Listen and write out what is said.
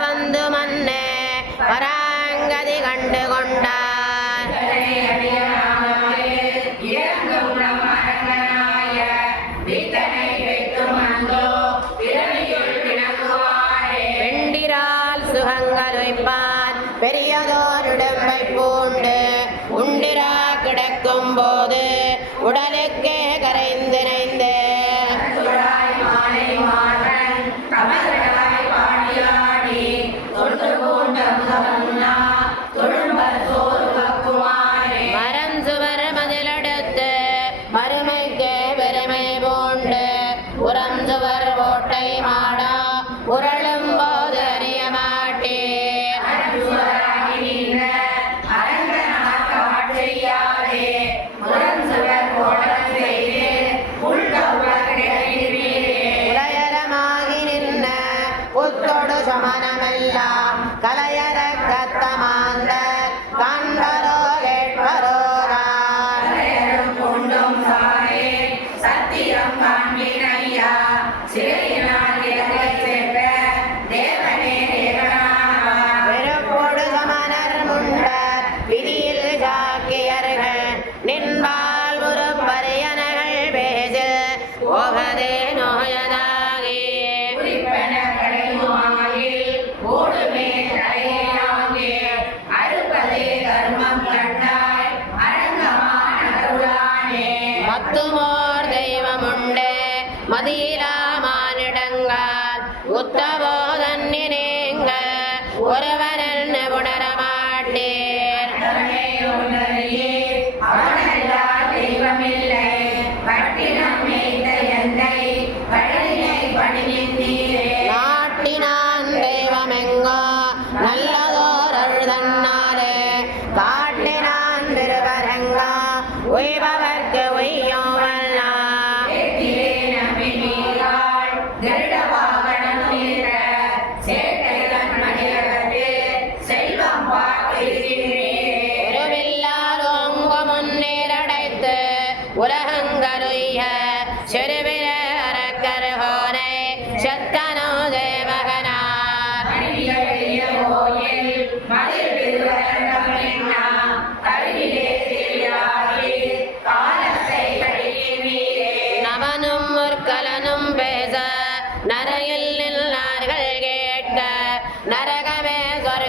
வந்து மன்னே பராங்கதி கண்டு கொண்டார். வெண்டிரால் சுகங்களுய்ப்பான் பெரியதோர் உடம்பை பூண்டு உண்டிரா கிடக்கும் போது உடலுக்கே கரைந்து நைந்து மரம் சுவர் மதிலெடுத்து மறுமைக்கு பெருமை பூண்டு உரம் சுவர் ஓட்டை மாடா உரளும் போது அறிய மாட்டேன். உலயரமாகி நின்ன புத்தொடு சமனமெல்லாம் கலையர கத்தமாந்த காண்பரோ கேட்பரோதான். வெறுப்பொடு சமணர் முண்டர் விதியில் சாக்கியர்கள் நின்பால் ஒரு பரியனகள் பேசு போகதே நோயதாகி மத்துமோர் தெய்வமுண்டு மதியிலா மானிடங்கால் உத்தபோதன்னி நீங்க ஒருவரன் உணரமாட்டேன். நாட்டினான் தெய்வமெங்கோ நல்லதோர் தன்னாலே காட்டினான் திருவரங்கா உய்பவர்க்கு உய்யோவல்லா. உருவில்லாதோங்கு முன்னேரடைத்து உலகங்களுய்ய செருவில அரக்கர்கோனை சத்தனோ தேவகனார். நவனும் முற்கலனும் பேச நரையில் நில்லார்கள் கேட்க நரகமே சொர்க்க